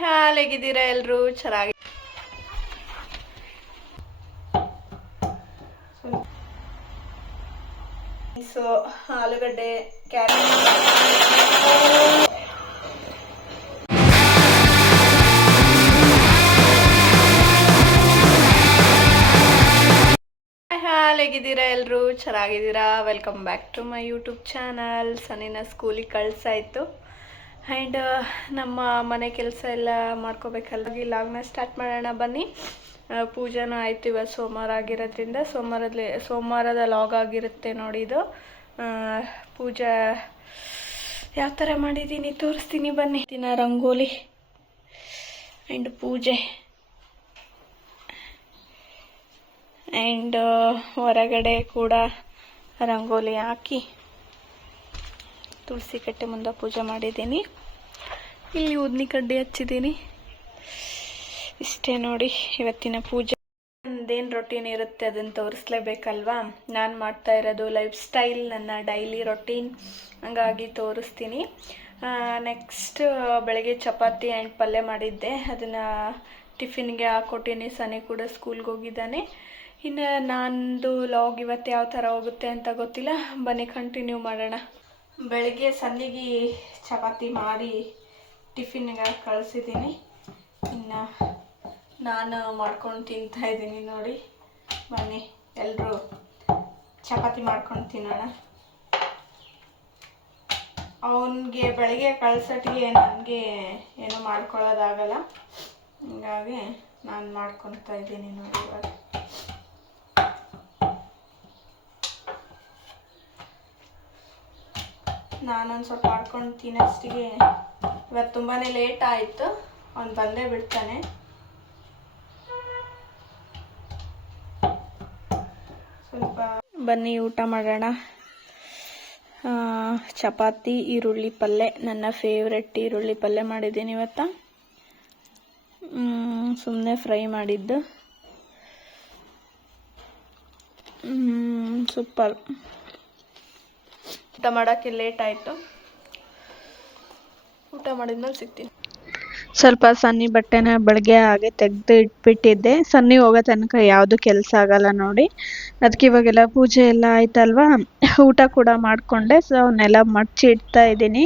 ಹೇಗಿದ್ದೀರಾ ಎಲ್ಲರೂ? ಚೆನ್ನಾಗಿ ಸೊ ಆಲೂಗಡ್ಡೆ, ಕ್ಯಾರೆಟ್, ಹೇಗಿದ್ದೀರಾ ಎಲ್ಲರೂ? ಚೆನ್ನಾಗಿದ್ದೀರಾ? Welcome back to my YouTube channel. ಸನಿನ ಸ್ಕೂಲಿಗೆ ಕಳ್ಸಾಯಿತು ಆ್ಯಂಡ್ ನಮ್ಮ ಮನೆ ಕೆಲಸ ಎಲ್ಲ ಮಾಡ್ಕೋಬೇಕಲ್ಲ. ಲಾಗ್ನ ಸ್ಟಾರ್ಟ್ ಮಾಡೋಣ ಬನ್ನಿ. ಪೂಜೆನೂ ಆಯಿತು. ಇವತ್ತು ಸೋಮವಾರ ಆಗಿರೋದ್ರಿಂದ ಸೋಮವಾರದ ಲಾಗ್ ಆಗಿರುತ್ತೆ ನೋಡಿ. ಇದು ಪೂಜೆ ಯಾವ ಥರ ಮಾಡಿದ್ದೀನಿ ತೋರಿಸ್ತೀನಿ ಬನ್ನಿ. ದಿನ ರಂಗೋಲಿ ಆ್ಯಂಡ್ ಪೂಜೆ ಆ್ಯಂಡ್ ಹೊರಗಡೆ ಕೂಡ ರಂಗೋಲಿ ಹಾಕಿ ತುಳಸಿ ಕಟ್ಟೆ ಮುಂದೆ ಪೂಜೆ ಮಾಡಿದ್ದೀನಿ. ಇಲ್ಲಿ ಉದ್ನಿ ಕಡ್ಡಿ ಹಚ್ಚಿದ್ದೀನಿ. ಇಷ್ಟೇ ನೋಡಿ ಇವತ್ತಿನ ಪೂಜೆ. ನಂದೇನು ರೊಟೀನ್ ಇರುತ್ತೆ ಅದನ್ನು ತೋರಿಸ್ಲೇಬೇಕಲ್ವಾ. ನಾನು ಮಾಡ್ತಾ ಇರೋದು ಲೈಫ್ ಸ್ಟೈಲ್, ನನ್ನ ಡೈಲಿ ರೊಟೀನ್, ಹಂಗಾಗಿ ತೋರಿಸ್ತೀನಿ. ನೆಕ್ಸ್ಟ್ ಬೆಳಗ್ಗೆ ಚಪಾತಿ ಆ್ಯಂಡ್ ಪಲ್ಯ ಮಾಡಿದ್ದೆ, ಅದನ್ನು ಟಿಫಿನ್ಗೆ ಹಾಕ್ಕೊಟ್ಟಿನಿ. ಸನಿ ಕೂಡ ಸ್ಕೂಲ್ಗೆ ಹೋಗಿದ್ದಾನೆ. ಇನ್ನು ನಂದು ಲಾಗ್ ಇವತ್ತು ಯಾವ ಥರ ಹೋಗುತ್ತೆ ಅಂತ ಗೊತ್ತಿಲ್ಲ. ಬನ್ನಿ ಕಂಟಿನ್ಯೂ ಮಾಡೋಣ. ಬೆಳಗ್ಗೆ ಸನ್ನಿಗೆ ಚಪಾತಿ ಮಾಡಿ ಟಿಫಿನ್ಗೆ ಕಳಿಸಿದ್ದೀನಿ. ಇನ್ನು ನಾನು ಮಾಡ್ಕೊಂಡು ತಿಂತಾಯಿದ್ದೀನಿ ನೋಡಿ. ಬನ್ನಿ ಎಲ್ಲರೂ ಚಪಾತಿ ಮಾಡ್ಕೊಂಡು ತಿನ್ನೋಣ. ಅವನಿಗೆ ಬೆಳಗ್ಗೆ ಕಳ್ಸೋಟ್ಟಿಗೆ ನನಗೆ ಏನೂ ಮಾಡ್ಕೊಳ್ಳೋದಾಗಲ್ಲ, ಹೀಗಾಗಿ ನಾನು ಮಾಡ್ಕೊತಾ ಇದ್ದೀನಿ ನೋಡಿ. ಇವಾಗ ನಾನೊಂದು ಸ್ವಲ್ಪ ಮಾಡ್ಕೊಂಡು ತಿನ್ನೋಷ್ಟಿಗೆ ಇವತ್ತು ತುಂಬಾ ಲೇಟ್ ಆಯಿತು. ಅವ್ನು ಬಂದೇ ಬಿಡ್ತಾನೆ. ಸ್ವಲ್ಪ ಬನ್ನಿ ಊಟ ಮಾಡೋಣ. ಚಪಾತಿ, ಈರುಳ್ಳಿ ಪಲ್ಯ, ನನ್ನ ಫೇವ್ರೆಟ್ ಈರುಳ್ಳಿ ಪಲ್ಯ ಮಾಡಿದ್ದೀನಿ ಇವತ್ತು. ಸುಮ್ಮನೆ ಫ್ರೈ ಮಾಡಿದ್ದು, ಸೂಪರ್. ಊಟ ಮಾಡೋಕ್ಕೆ ಲೇಟ್ ಆಯಿತು. ಊಟ ಮಾಡಿದ್ಮೇಲೆ ಸಿಗ್ತೀನಿ. ಸ್ವಲ್ಪ ಸನ್ನಿ ಬಟ್ಟೆನ ಬೆಳಗ್ಗೆ ಹಾಗೆ ತೆಗೆದು ಇಟ್ಬಿಟ್ಟಿದ್ದೆ. ಸನ್ನಿ ಹೋಗೋ ತನಕ ಯಾವುದು ಕೆಲಸ ಆಗಲ್ಲ ನೋಡಿ. ಅದಕ್ಕೆ ಇವಾಗೆಲ್ಲ ಪೂಜೆ ಎಲ್ಲ ಆಯ್ತಲ್ವಾ, ಊಟ ಕೂಡ ಮಾಡಿಕೊಂಡೆ. ಸೊ ಅವನ್ನೆಲ್ಲ ಮಡಚಿ ಇಡ್ತಾ ಇದ್ದೀನಿ.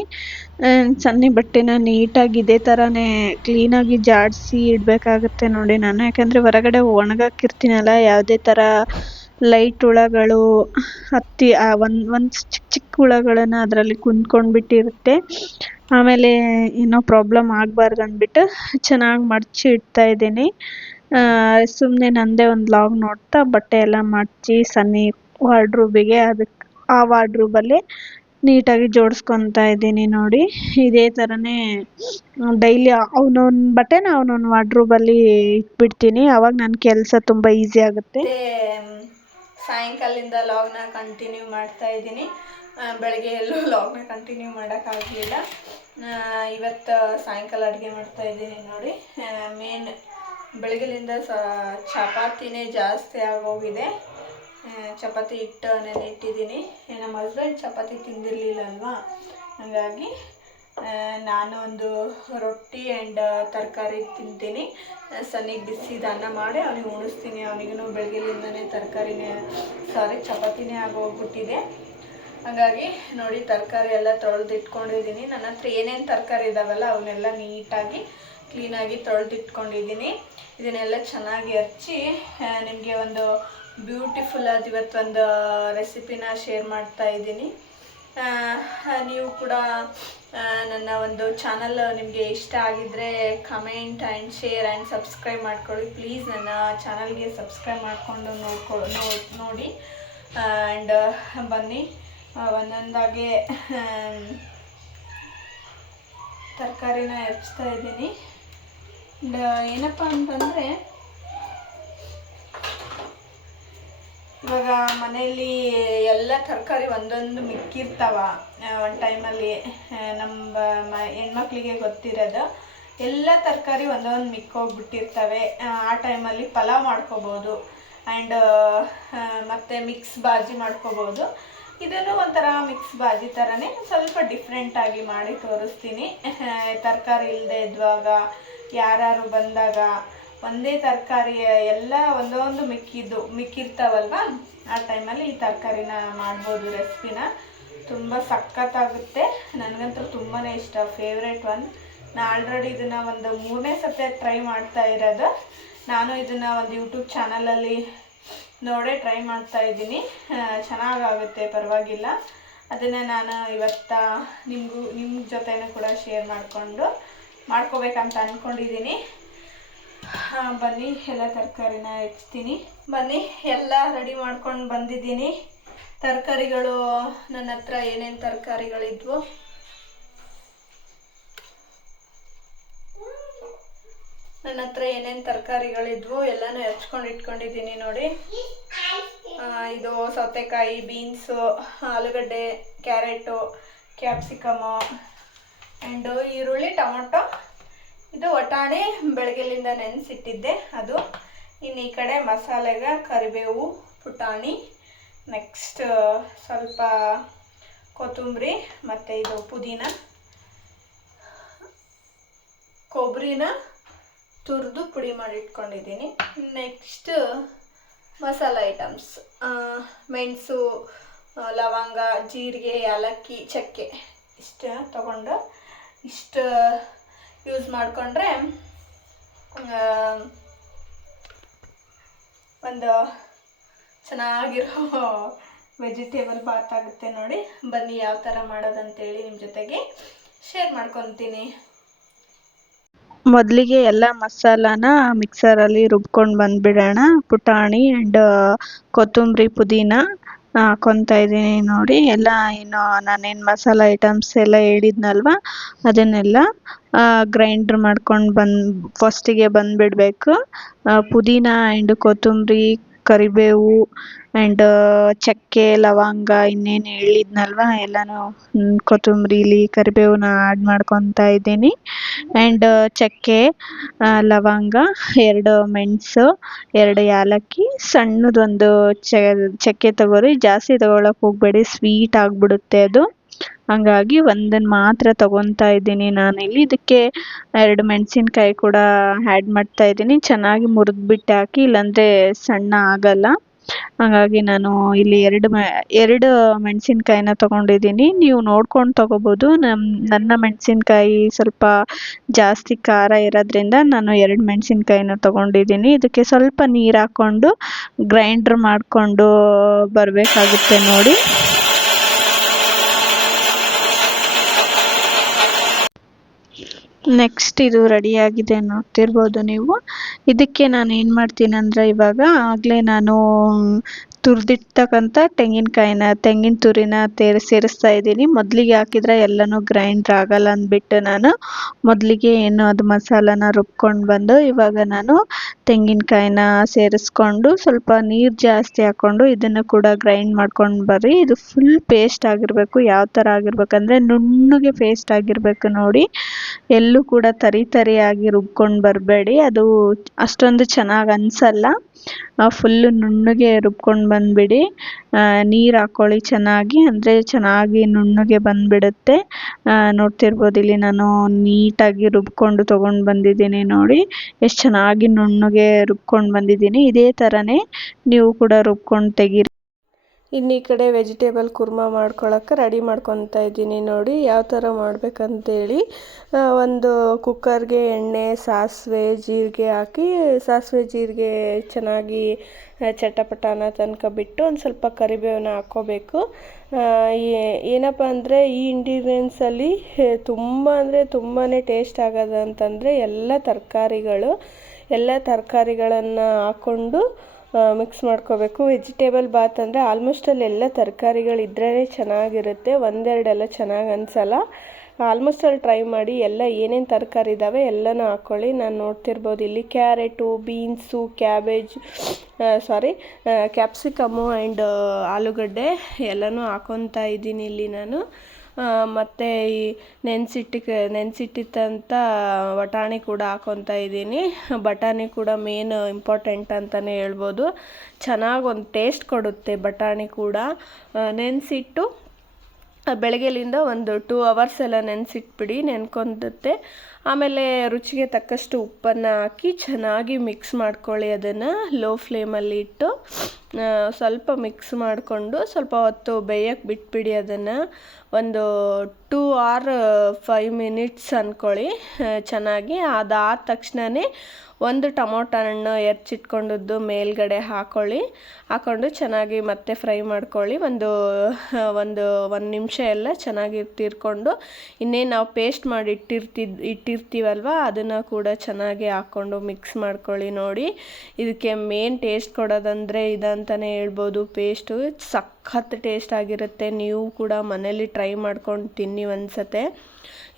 ಸನ್ನಿ ಬಟ್ಟೆನ ನೀಟಾಗಿ ಇದೇ ಥರನೇ ಕ್ಲೀನಾಗಿ ಜಾಡಿಸಿ ಇಡಬೇಕಾಗುತ್ತೆ ನೋಡಿ ನಾನು. ಯಾಕಂದರೆ ಹೊರಗಡೆ ಒಣಗಾಕಿರ್ತೀನಲ್ಲ, ಯಾವುದೇ ಥರ ಲೈಟ್ ಹುಳಗಳು ಹತ್ತಿ ಒಂದು ಚಿಕ್ಕ ಚಿಕ್ಕ ಹುಳಗಳನ್ನು ಅದರಲ್ಲಿ ಕುಂತ್ಕೊಂಡ್ಬಿಟ್ಟಿರುತ್ತೆ. ಆಮೇಲೆ ಏನೋ ಪ್ರಾಬ್ಲಮ್ ಆಗಬಾರ್ದು ಅಂದ್ಬಿಟ್ಟು ಚೆನ್ನಾಗಿ ಮಡಚಿ ಇಡ್ತಾ ಇದ್ದೀನಿ. ಸುಮ್ಮನೆ ನನ್ನದೇ ಒಂದು ಲಾಗ್ ನೋಡ್ತಾ ಬಟ್ಟೆ ಎಲ್ಲ ಮಡಚಿ ಸನ್ನಿ ವಾರ್ಡ್ರೋಬಿಗೆ, ಅದಕ್ಕೆ ಆ ವಾರ್ಡ್ರೋಬಲ್ಲಿ ನೀಟಾಗಿ ಜೋಡಿಸ್ಕೊತಾ ಇದ್ದೀನಿ ನೋಡಿ. ಇದೇ ಥರನೇ ಡೈಲಿ ಅವನೊಂದು ಬಟ್ಟೆನ ಅವನೊಂದು ವಾರ್ಡ್ರೋಬಲ್ಲಿ ಇಟ್ಬಿಡ್ತೀನಿ. ಆವಾಗ ನನ್ನ ಕೆಲಸ ತುಂಬ ಈಸಿ ಆಗುತ್ತೆ. ಸಾಯಂಕಾಲದಿಂದ ಲಾಗ್ನ ಕಂಟಿನ್ಯೂ ಮಾಡ್ತಾ ಇದ್ದೀನಿ. ಬೆಳಗ್ಗೆ ಎಲ್ಲೂ ಲಾಗ್ನ ಕಂಟಿನ್ಯೂ ಮಾಡೋಕ್ಕಾಗಲಿಲ್ಲ. ಇವತ್ತು ಸಾಯಂಕಾಲ ಅಡುಗೆ ಮಾಡ್ತಾ ಇದ್ದೀನಿ ನೋಡಿ. ಮೇನ್ ಬೆಳಗ್ಗೆಲಿಂದ ಚಪಾತಿನೇ ಜಾಸ್ತಿ ಆಗೋಗಿದೆ. ಚಪಾತಿ ಹಿಟ್ಟು ನೆನೆಯಿಟ್ಟಿದ್ದೀನಿ. ನಮ್ಮ ಹಸ್ಬೆಂಡ್ ಚಪಾತಿ ತಿಂದಿರಲಿಲ್ಲ ಅಲ್ವಾ, ಹಾಗಾಗಿ ನಾನು ಒಂದು ರೊಟ್ಟಿ ಆ್ಯಂಡ್ ತರಕಾರಿ ತಿಂತೀನಿ. ಸನ್ನಿಗೆ ಬಿಸಿದ ಅನ್ನ ಮಾಡಿ ಅವನಿಗೆ ಉಣಿಸ್ತೀನಿ. ಅವನಿಗೂ ಬೆಳಗ್ಗೆಲಿಂದನೇ ಚಪಾತಿನೇ ಆಗೋಗ್ಬಿಟ್ಟಿದೆ. ಹಾಗಾಗಿ ನೋಡಿ ತರಕಾರಿ ಎಲ್ಲ ತೊಳೆದಿಟ್ಕೊಂಡಿದ್ದೀನಿ. ನನ್ನ ಹತ್ರ ಏನೇನು ತರಕಾರಿ ಇದ್ದಾವಲ್ಲ ಅವನ್ನೆಲ್ಲ ನೀಟಾಗಿ ಕ್ಲೀನಾಗಿ ತೊಳೆದಿಟ್ಕೊಂಡಿದ್ದೀನಿ. ಇದನ್ನೆಲ್ಲ ಚೆನ್ನಾಗಿ ಹಚ್ಚಿ ನಿಮಗೆ ಒಂದು ಬ್ಯೂಟಿಫುಲ್ ಆದ ಇವತ್ತೊಂದು ರೆಸಿಪಿನ ಶೇರ್ ಮಾಡ್ತಾ ಇದ್ದೀನಿ. ನೀವು ಕೂಡ ನನ್ನ ಒಂದು ಚಾನಲ್ ನಿಮಗೆ ಇಷ್ಟ ಆಗಿದ್ದರೆ comment and share and subscribe ಮಾಡ್ಕೊಳ್ಳಿ ಪ್ಲೀಸ್. ನನ್ನ ಚಾನಲ್ಗೆ ಸಬ್ಸ್ಕ್ರೈಬ್ ಮಾಡಿಕೊಂಡು ನೋಡಿ. ಆ್ಯಂಡ್ ಬನ್ನಿ ಒಂದೊಂದಾಗೆ ತರಕಾರಿನ ಹೆಚ್ಚ್ತಾ ಇದ್ದೀನಿ. ಏನಪ್ಪ ಅಂತಂದರೆ ಇವಾಗ ಮನೆಯಲ್ಲಿ ಎಲ್ಲ ತರಕಾರಿ ಒಂದೊಂದು ಮಿಕ್ಕಿರ್ತಾವ. ಒಂದು ಟೈಮಲ್ಲಿ ನಮ್ಮ ಹೆಣ್ಮಕ್ಳಿಗೆ ಗೊತ್ತಿರೋದು, ಎಲ್ಲ ತರಕಾರಿ ಒಂದೊಂದು ಮಿಕ್ಕೋಗ್ಬಿಟ್ಟಿರ್ತವೆ. ಆ ಟೈಮಲ್ಲಿ ಪಲಾವ್ ಮಾಡ್ಕೋಬೋದು ಆ್ಯಂಡ್ ಮತ್ತು ಮಿಕ್ಸ್ ಬಾಜಿ ಮಾಡ್ಕೋಬೋದು. ಇದನ್ನು ಒಂಥರ ಮಿಕ್ಸ್ ಬಾಜಿ ಥರನೇ ಸ್ವಲ್ಪ ಡಿಫ್ರೆಂಟಾಗಿ ಮಾಡಿ ತೋರಿಸ್ತೀನಿ. ತರಕಾರಿ ಇಲ್ಲದೆ ಇದ್ದಾಗ ಯಾರು ಬಂದಾಗ ಒಂದೇ ತರಕಾರಿ ಎಲ್ಲ ಒಂದೊಂದು ಮಿಕ್ಕಿರ್ತಾವಲ್ವ, ಆ ಟೈಮಲ್ಲಿ ಈ ತರಕಾರಿನ ಮಾಡ್ಬೋದು. ರೆಸಿಪಿನ ತುಂಬ ಸಖತ್ತಾಗುತ್ತೆ. ನನಗಂತೂ ತುಂಬಾ ಇಷ್ಟ, ಫೇವ್ರೇಟ್ ಒನ್. ನಾನು ಆಲ್ರೆಡಿ ಇದನ್ನು ಒಂದು 3ನೇ ಸತಿ ಟ್ರೈ ಮಾಡ್ತಾ ಇರೋದು. ನಾನು ಇದನ್ನು ಒಂದು ಯೂಟ್ಯೂಬ್ ಚಾನಲಲ್ಲಿ ನೋಡೇ ಟ್ರೈ ಮಾಡ್ತಾ ಇದ್ದೀನಿ. ಚೆನ್ನಾಗಾಗುತ್ತೆ, ಪರವಾಗಿಲ್ಲ. ಅದನ್ನು ನಾನು ಇವತ್ತು ನಿಮ್ಮ ಜೊತೆನೂ ಕೂಡ ಶೇರ್ ಮಾಡ್ಕೋಬೇಕಂತ ಅಂದ್ಕೊಂಡಿದ್ದೀನಿ. ಬನ್ನಿ, ಎಲ್ಲ ತರಕಾರಿನ ಹೆಚ್ಚ್ತೀನಿ. ಬನ್ನಿ, ಎಲ್ಲ ರೆಡಿ ಮಾಡ್ಕೊಂಡು ಬಂದಿದ್ದೀನಿ. ತರಕಾರಿಗಳು ನನ್ನ ಹತ್ರ ಏನೇನು ತರಕಾರಿಗಳಿದ್ವು ಎಲ್ಲನೂ ಹೆಚ್ಕೊಂಡು ಇಟ್ಕೊಂಡಿದ್ದೀನಿ ನೋಡಿ. ಇದು ಸೌತೆಕಾಯಿ, ಬೀನ್ಸು, ಆಲೂಗಡ್ಡೆ, ಕ್ಯಾರೆಟು, ಕ್ಯಾಪ್ಸಿಕಮು ಆ್ಯಂಡ್ ಈರುಳ್ಳಿ, ಟೊಮೊಟೊ. ಇದು ವಟಾಣಿ ಬೆಳಗ್ಗೆಲಿಂದ ನೆನೆಸಿಟ್ಟಿದ್ದೆ ಅದು. ಇನ್ನು ಈ ಕಡೆ ಮಸಾಲೆಗೆ ಕರಿಬೇವು, ಪುಟಾಣಿ, ನೆಕ್ಸ್ಟ್ ಸ್ವಲ್ಪ ಕೊತ್ತಂಬರಿ ಮತ್ತು ಇದು ಪುದೀನ, ಕೊಬ್ಬರಿನ ತುರಿದು ಪುಡಿ ಮಾಡಿ ಇಟ್ಕೊಂಡಿದ್ದೀನಿ. ನೆಕ್ಸ್ಟ್ ಮಸಾಲ ಐಟಮ್ಸ್, ಮೆಣಸು, ಲವಂಗ, ಜೀರಿಗೆ, ಏಲಕ್ಕಿ, ಚಕ್ಕೆ ಇಷ್ಟು ತೊಗೊಂಡು ಇಷ್ಟು ಯೂಸ್ ಮಾಡಿಕೊಂಡ್ರೆ ಒಂದು ಚೆನ್ನಾಗಿರೋ ವೆಜಿಟೇಬಲ್ ಬಾತ್ ಆಗುತ್ತೆ ನೋಡಿ. ಬನ್ನಿ, ಯಾವ ಥರ ಮಾಡೋದಂತೇಳಿ ನಿಮ್ಮ ಜೊತೆಗೆ ಶೇರ್ ಮಾಡ್ಕೊತೀನಿ. ಮೊದಲಿಗೆ ಎಲ್ಲ ಮಸಾಲಾನ ಮಿಕ್ಸರಲ್ಲಿ ರುಬ್ಕೊಂಡು ಬಂದುಬಿಡೋಣ. ಪುಟಾಣಿ ಆ್ಯಂಡ್ ಕೊತ್ತಂಬರಿ, ಪುದೀನ ಹಾಕ್ಕೊತಾ ಇದ್ದೀನಿ ನೋಡಿ. ಎಲ್ಲ ಏನು ನಾನೇನು ಮಸಾಲ ಐಟಮ್ಸ್ ಎಲ್ಲ ಹೇಳಿದ್ನಲ್ವ, ಅದನ್ನೆಲ್ಲ ಗ್ರೈಂಡ್ರ್ ಮಾಡ್ಕೊಂಡು ಫಸ್ಟಿಗೆ ಬಂದುಬಿಡಬೇಕು. ಪುದೀನ ಆ್ಯಂಡ್ ಕೊತ್ತಂಬರಿ, ಕರಿಬೇವು ಆ್ಯಂಡ್ ಚಕ್ಕೆ, ಲವಂಗ, ಇನ್ನೇನು ಹೇಳಿದ್ನಲ್ವ ಎಲ್ಲನೂ ಕೊತ್ತಂಬರಿಲಿ ಕರಿಬೇವನ್ನ ಆ್ಯಡ್ ಮಾಡ್ಕೊತಾ ಇದ್ದೀನಿ. ಆ್ಯಂಡ್ ಚಕ್ಕೆ, ಲವಂಗ, 2 ಮೆಣಸು, 2 ಏಲಕ್ಕಿ, ಸಣ್ಣದೊಂದು ಚಕ್ಕೆ ತಗೋರಿ. ಜಾಸ್ತಿ ತಗೊಳಕ್ಕೆ ಹೋಗಬೇಡಿ, ಸ್ವೀಟ್ ಆಗಿಬಿಡುತ್ತೆ ಅದು. ಹಾಗಾಗಿ ಒಂದನ್ನು ಮಾತ್ರ ತೊಗೊತಾ ಇದ್ದೀನಿ ನಾನಿಲ್ಲಿ. ಇದಕ್ಕೆ 2 ಮೆಣಸಿನ್ಕಾಯಿ ಕೂಡ ಆ್ಯಡ್ ಮಾಡ್ತಾ ಇದ್ದೀನಿ. ಚೆನ್ನಾಗಿ ಮುರಿದ್ಬಿಟ್ಟು ಹಾಕಿ, ಇಲ್ಲಾಂದರೆ ಸಣ್ಣ ಆಗಲ್ಲ. ಹಾಗಾಗಿ ನಾನು ಇಲ್ಲಿ 2 ಮೆಣಸಿನ್ಕಾಯಿನ ತೊಗೊಂಡಿದ್ದೀನಿ. ನೀವು ನೋಡ್ಕೊಂಡು ತೊಗೋಬೋದು. ನನ್ನ ಮೆಣಸಿನ್ಕಾಯಿ ಸ್ವಲ್ಪ ಜಾಸ್ತಿ ಖಾರ ಇರೋದ್ರಿಂದ ನಾನು 2 ಮೆಣಸಿನ್ಕಾಯಿನ ತೊಗೊಂಡಿದ್ದೀನಿ. ಇದಕ್ಕೆ ಸ್ವಲ್ಪ ನೀರು ಹಾಕ್ಕೊಂಡು ಗ್ರೈಂಡ್ರ್ ಮಾಡಿಕೊಂಡು ಬರಬೇಕಾಗುತ್ತೆ ನೋಡಿ. ನೆಕ್ಸ್ಟ್ ಇದು ರೆಡಿಯಾಗಿದೆ, ನೋಡ್ತಿರ್ಬೋದು ನೀವು. ಇದಕ್ಕೆ ನಾನು ಏನು ಮಾಡ್ತೀನಿ ಅಂದರೆ, ಇವಾಗ ಆಗಲೇ ನಾನು ತುರಿದಿರ್ತಕ್ಕಂಥ ತೆಂಗಿನ ತುರಿನ ಸೇರಿಸ್ತಾ ಇದ್ದೀನಿ. ಮೊದಲಿಗೆ ಹಾಕಿದರೆ ಎಲ್ಲನೂ ಗ್ರೈಂಡ್ರ್ ಆಗಲ್ಲ ಅಂದ್ಬಿಟ್ಟು ನಾನು ಮೊದಲಿಗೆ ಅದು ಮಸಾಲಾನ ರುಬ್ಕೊಂಡು ಬಂದು, ಇವಾಗ ನಾನು ತೆಂಗಿನಕಾಯಿನ ಸೇರಿಸ್ಕೊಂಡು ಸ್ವಲ್ಪ ನೀರು ಜಾಸ್ತಿ ಹಾಕ್ಕೊಂಡು ಇದನ್ನು ಕೂಡ ಗ್ರೈಂಡ್ ಮಾಡ್ಕೊಂಡು ಬರ್ರಿ. ಇದು ಫುಲ್ ಪೇಸ್ಟ್ ಆಗಿರಬೇಕು. ಯಾವ ಥರ ಆಗಿರ್ಬೇಕಂದ್ರೆ ನುಣ್ಣಗೆ ಪೇಸ್ಟ್ ಆಗಿರಬೇಕು ನೋಡಿ. ಎಲ್ಲೂ ಕೂಡ ತರಿಯಾಗಿ ರುಬ್ಕೊಂಡು ಬರಬೇಡಿ, ಅದು ಅಷ್ಟೊಂದು ಚೆನ್ನಾಗಿ ಅನಿಸಲ್ಲ. ಫುಲ್ಲು ನುಣ್ಣಗೆ ರುಬ್ಕೊಂಡು ಬಂದುಬಿಡಿ. ನೀರು ಹಾಕ್ಕೊಳ್ಳಿ ಚೆನ್ನಾಗಿ, ಅಂದರೆ ಚೆನ್ನಾಗಿ ನುಣ್ಣಗೆ ಬಂದುಬಿಡುತ್ತೆ. ನೋಡ್ತಿರ್ಬೋದು, ಇಲ್ಲಿ ನಾನು ನೀಟಾಗಿ ರುಬ್ಕೊಂಡು ತೊಗೊಂಡು ಬಂದಿದ್ದೀನಿ ನೋಡಿ. ಎಷ್ಟು ಚೆನ್ನಾಗಿ ನುಣ್ಣಗೆ ರುಬ್ಕೊಂಡು ಬಂದಿದ್ದೀನಿ. ಇದೇ ಥರನೇ ನೀವು ಕೂಡ ರುಬ್ಕೊಂಡು ತೆಗೀರಿ. ಇನ್ನು ಈ ಕಡೆ ವೆಜಿಟೇಬಲ್ ಕುರ್ಮಾ ಮಾಡ್ಕೊಳಕ್ಕೆ ರೆಡಿ ಮಾಡ್ಕೊತಾ ಇದ್ದೀನಿ ನೋಡಿ. ಯಾವ ಥರ ಮಾಡ್ಬೇಕಂತೇಳಿ, ಒಂದು ಕುಕ್ಕರ್ಗೆ ಎಣ್ಣೆ, ಸಾಸಿವೆ, ಜೀರಿಗೆ ಹಾಕಿ, ಸಾಸಿವೆ ಜೀರಿಗೆ ಚೆನ್ನಾಗಿ ಚಟಪಟಾನ ತನಕ ಬಿಟ್ಟು ಒಂದು ಸ್ವಲ್ಪ ಕರಿಬೇವನ್ನ ಹಾಕ್ಕೋಬೇಕು. ಏನಪ್ಪ ಅಂದರೆ ಈ ಇಂಗ್ರೀಡಿಯೆಂಟ್ಸಲ್ಲಿ ತುಂಬ ಅಂದರೆ ತುಂಬಾ ಟೇಸ್ಟ್ ಆಗೋದು ಅಂತಂದರೆ ಎಲ್ಲ ತರಕಾರಿಗಳನ್ನು ಹಾಕ್ಕೊಂಡು ಮಿಕ್ಸ್ ಮಾಡ್ಕೋಬೇಕು. ವೆಜಿಟೇಬಲ್ ಬಾತ್ ಅಂದರೆ ಆಲ್ಮೋಸ್ಟ್ ಎಲ್ಲ ತರಕಾರಿಗಳಿದ್ರೇ ಚೆನ್ನಾಗಿರುತ್ತೆ, ಒಂದೆರಡೆಲ್ಲ ಚೆನ್ನಾಗಿ ಅನಿಸಲ್ಲ. ಆಲ್ಮೋಸ್ಟ್ ಟ್ರೈ ಮಾಡಿ. ಎಲ್ಲ ಏನೇನು ತರಕಾರಿ ಇದ್ದಾವೆ ಎಲ್ಲನೂ ಹಾಕ್ಕೊಳ್ಳಿ. ನಾನು ನೋಡ್ತಿರ್ಬೋದು ಇಲ್ಲಿ ಕ್ಯಾರೆಟು, ಬೀನ್ಸು, ಕ್ಯಾಪ್ಸಿಕಮ್ಮು ಆ್ಯಂಡ್ ಆಲೂಗಡ್ಡೆ ಎಲ್ಲನೂ ಹಾಕ್ಕೊತಾ ಇದ್ದೀನಿ ಇಲ್ಲಿ ನಾನು. ಮತ್ತು ಈ ನೆನೆಸಿಟ್ಟಿದ್ದಂಥ ಬಟಾಣಿ ಕೂಡ ಹಾಕ್ಕೊತಾ ಇದ್ದೀನಿ. ಬಟಾಣಿ ಕೂಡ ಮೇನ್ ಇಂಪಾರ್ಟೆಂಟ್ ಅಂತಲೇ ಹೇಳ್ಬೋದು. ಚೆನ್ನಾಗಿ ಒಂದು ಟೇಸ್ಟ್ ಕೊಡುತ್ತೆ ಬಟಾಣಿ ಕೂಡ. ನೆನೆಸಿಟ್ಟು ಬೆಳಗ್ಗೆಲಿಂದ ಒಂದು 2 ಅವರ್ಸ್ ಎಲ್ಲ ನೆನೆಸಿಟ್ಬಿಡಿ, ನೆನ್ಕೊಂಡುತ್ತೆ. ಆಮೇಲೆ ರುಚಿಗೆ ತಕ್ಕಷ್ಟು ಉಪ್ಪನ್ನು ಹಾಕಿ ಚೆನ್ನಾಗಿ ಮಿಕ್ಸ್ ಮಾಡ್ಕೊಳ್ಳಿ. ಅದನ್ನು ಲೋ ಫ್ಲೇಮಲ್ಲಿ ಇಟ್ಟು ಸ್ವಲ್ಪ ಮಿಕ್ಸ್ ಮಾಡಿಕೊಂಡು ಸ್ವಲ್ಪ ಹೊತ್ತು ಬೇಯಕ್ಕೆ ಬಿಟ್ಬಿಡಿ. ಅದನ್ನು ಒಂದು 2 or 5 minutes ಅಂದ್ಕೊಳ್ಳಿ ಚೆನ್ನಾಗಿ. ಅದಾದ ತಕ್ಷಣವೇ ಒಂದು ಟೊಮೊಟೊ ಹಣ್ಣು ಹೆಚ್ಚಿಟ್ಕೊಂಡದ್ದು ಮೇಲ್ಗಡೆ ಹಾಕ್ಕೊಂಡು ಚೆನ್ನಾಗಿ ಮತ್ತೆ ಫ್ರೈ ಮಾಡ್ಕೊಳ್ಳಿ. ಒಂದು ನಿಮಿಷ ಎಲ್ಲ ಚೆನ್ನಾಗಿ ತಿರ್ಕೊಂಡು ಇನ್ನೇನು ನಾವು ಪೇಸ್ಟ್ ಮಾಡಿ ಇಟ್ಟಿರ್ತೀವಲ್ವ ಅದನ್ನು ಕೂಡ ಚೆನ್ನಾಗಿ ಹಾಕ್ಕೊಂಡು ಮಿಕ್ಸ್ ಮಾಡ್ಕೊಳ್ಳಿ. ನೋಡಿ, ಇದಕ್ಕೆ ಮೇನ್ ಟೇಸ್ಟ್ ಕೊಡೋದಂದರೆ ಇದಂತಲೇ ಹೇಳ್ಬೋದು. ಪೇಸ್ಟು ಸಖತ್ ಟೇಸ್ಟ್ ಆಗಿರುತ್ತೆ. ನೀವು ಕೂಡ ಮನೇಲಿ ಟ್ರೈ ಮಾಡ್ಕೊಂಡು ತಿನ್ನಿ ಒಂದ್ಸತೆ.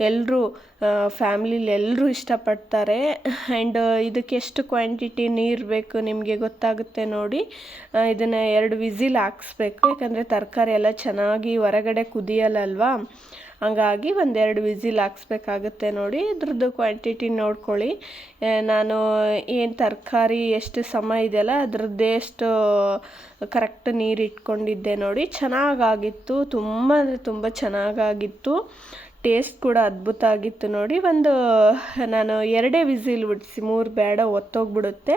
ಎಲ್ಲರೂ ಫ್ಯಾಮ್ಲಿಲಿ ಎಲ್ಲರೂ ಇಷ್ಟಪಡ್ತಾರೆ. ಆ್ಯಂಡ್ ಇದಕ್ಕೆ ಎಷ್ಟು ಕ್ವಾಂಟಿಟಿ ನೀರು ಬೇಕು ನಿಮಗೆ ಗೊತ್ತಾಗುತ್ತೆ ನೋಡಿ. ಇದನ್ನು 2 ವಿಸಿಲ್ ಹಾಕ್ಸ್ಬೇಕು, ಯಾಕಂದರೆ ತರಕಾರಿ ಎಲ್ಲ ಚೆನ್ನಾಗಿ ಹೊರಗಡೆ ಕುದಿಯಲ್ಲಲ್ವಾ, ಹಂಗಾಗಿ 1-2 ವಿಸಿಲ್ ಹಾಕ್ಸ್ಬೇಕಾಗುತ್ತೆ. ನೋಡಿ, ಇದ್ರದ್ದು ಕ್ವಾಂಟಿಟಿ ನೋಡ್ಕೊಳ್ಳಿ. ನಾನು ಏನು ತರಕಾರಿ ಎಷ್ಟು ಸಮ ಇದೆಯಲ್ಲ ಅದರದ್ದೇ ಎಷ್ಟು ಕರೆಕ್ಟ್ ನೀರು ಇಟ್ಕೊಂಡಿದ್ದೆ. ನೋಡಿ, ಚೆನ್ನಾಗಾಗಿತ್ತು, ತುಂಬ ಅಂದರೆ ತುಂಬ ಚೆನ್ನಾಗಾಗಿತ್ತು. ಟೇಸ್ಟ್ ಕೂಡ ಅದ್ಭುತ ಆಗಿತ್ತು. ನೋಡಿ, ನಾನು 2 ವಿಸಿಲ್ ಹೊಡಿಸಿ, 3 ಬೇಡ, ಒತ್ತೋಗ್ಬಿಡುತ್ತೆ.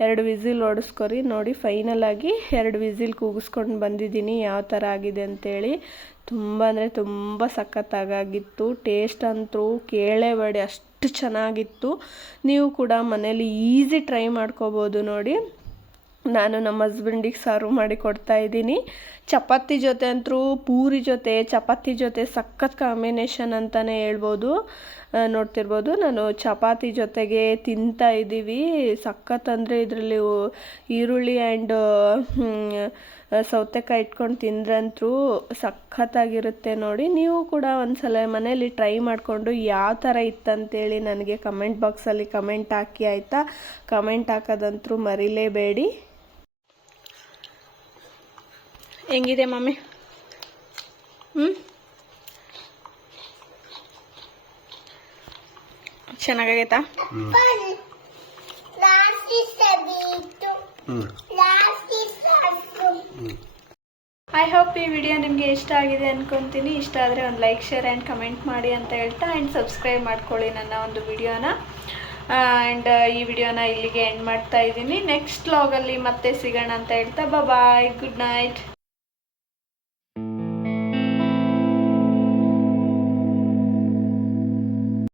2 ವಿಸಿಲ್ ಹೊಡಿಸ್ಕೊರಿ. ನೋಡಿ, ಫೈನಲಾಗಿ 2 ವಿಸಿಲ್ ಕೂಗಿಸ್ಕೊಂಡು ಬಂದಿದ್ದೀನಿ ಯಾವ ಥರ ಆಗಿದೆ ಅಂತೇಳಿ. ತುಂಬ ಅಂದರೆ ತುಂಬ ಸಖತ್ತಾಗಿತ್ತು. ಟೇಸ್ಟ್ ಅಂತೂ ಕೇಳೇಬೇಡಿ, ಅಷ್ಟು ಚೆನ್ನಾಗಿತ್ತು. ನೀವು ಕೂಡ ಮನೇಲಿ ಈಸಿ ಟ್ರೈ ಮಾಡ್ಕೋಬೋದು. ನೋಡಿ, ನಾನು ನಮ್ಮ ಹಸ್ಬೆಂಡಿಗೆ ಸರ್ವ್ ಮಾಡಿ ಕೊಡ್ತಾಯಿದ್ದೀನಿ. ಚಪಾತಿ ಜೊತೆ ಅಂತೂ, ಪೂರಿ ಜೊತೆ, ಚಪಾತಿ ಜೊತೆ ಸಖತ್ ಕಾಂಬಿನೇಷನ್ ಅಂತಲೇ ಹೇಳ್ಬೋದು. ನೋಡ್ತಿರ್ಬೋದು, ನಾನು ಚಪಾತಿ ಜೊತೆಗೆ ತಿಂತಾ ಇದ್ದೀವಿ. ಸಖತ್ ಅಂದರೆ ಇದರಲ್ಲಿ ಈರುಳ್ಳಿ ಆ್ಯಂಡ್ ಸೌತೆಕಾಯಿ ಇಟ್ಕೊಂಡು ತಿಂದ್ರಂತೂ ಸಖತ್ತಾಗಿರುತ್ತೆ. ನೋಡಿ, ನೀವು ಕೂಡ ಒಂದ್ಸಲ ಮನೇಲಿ ಟ್ರೈ ಮಾಡಿಕೊಂಡು ಯಾವ ಥರ ಇತ್ತಂತೇಳಿ ನನಗೆ ಕಮೆಂಟ್ ಬಾಕ್ಸಲ್ಲಿ ಕಮೆಂಟ್ ಹಾಕಿ, ಆಯಿತಾ? ಕಮೆಂಟ್ ಹಾಕೋದಂತೂ ಮರಿಲೇಬೇಡಿ. ಹೆಂಗಿದೆ ಮಮ್ಮಿ? ಚೆನ್ನಾಗೈತಾ? ಐ ಹೋಪ್ ಈ ವಿಡಿಯೋ ನಿಮಗೆ ಇಷ್ಟ ಆಗಿದೆ ಅಂದ್ಕೊತೀನಿ. ಇಷ್ಟ ಆದರೆ ಒಂದು ಲೈಕ್, ಶೇರ್ ಆ್ಯಂಡ್ ಕಮೆಂಟ್ ಮಾಡಿ ಅಂತ ಹೇಳ್ತಾ, ಆ್ಯಂಡ್ ಸಬ್ಸ್ಕ್ರೈಬ್ ಮಾಡ್ಕೊಳ್ಳಿ ನನ್ನ ಒಂದು ವಿಡಿಯೋನ. ಆ್ಯಂಡ್ ಈ ವಿಡಿಯೋನ ಇಲ್ಲಿಗೆ ಎಂಡ್ ಮಾಡ್ತಾ ಇದ್ದೀನಿ. ನೆಕ್ಸ್ಟ್ ವ್ಲಾಗಲ್ಲಿ ಮತ್ತೆ ಸಿಗೋಣ ಅಂತ ಹೇಳ್ತಾ, ಬಾಯ್, ಗುಡ್ ನೈಟ್.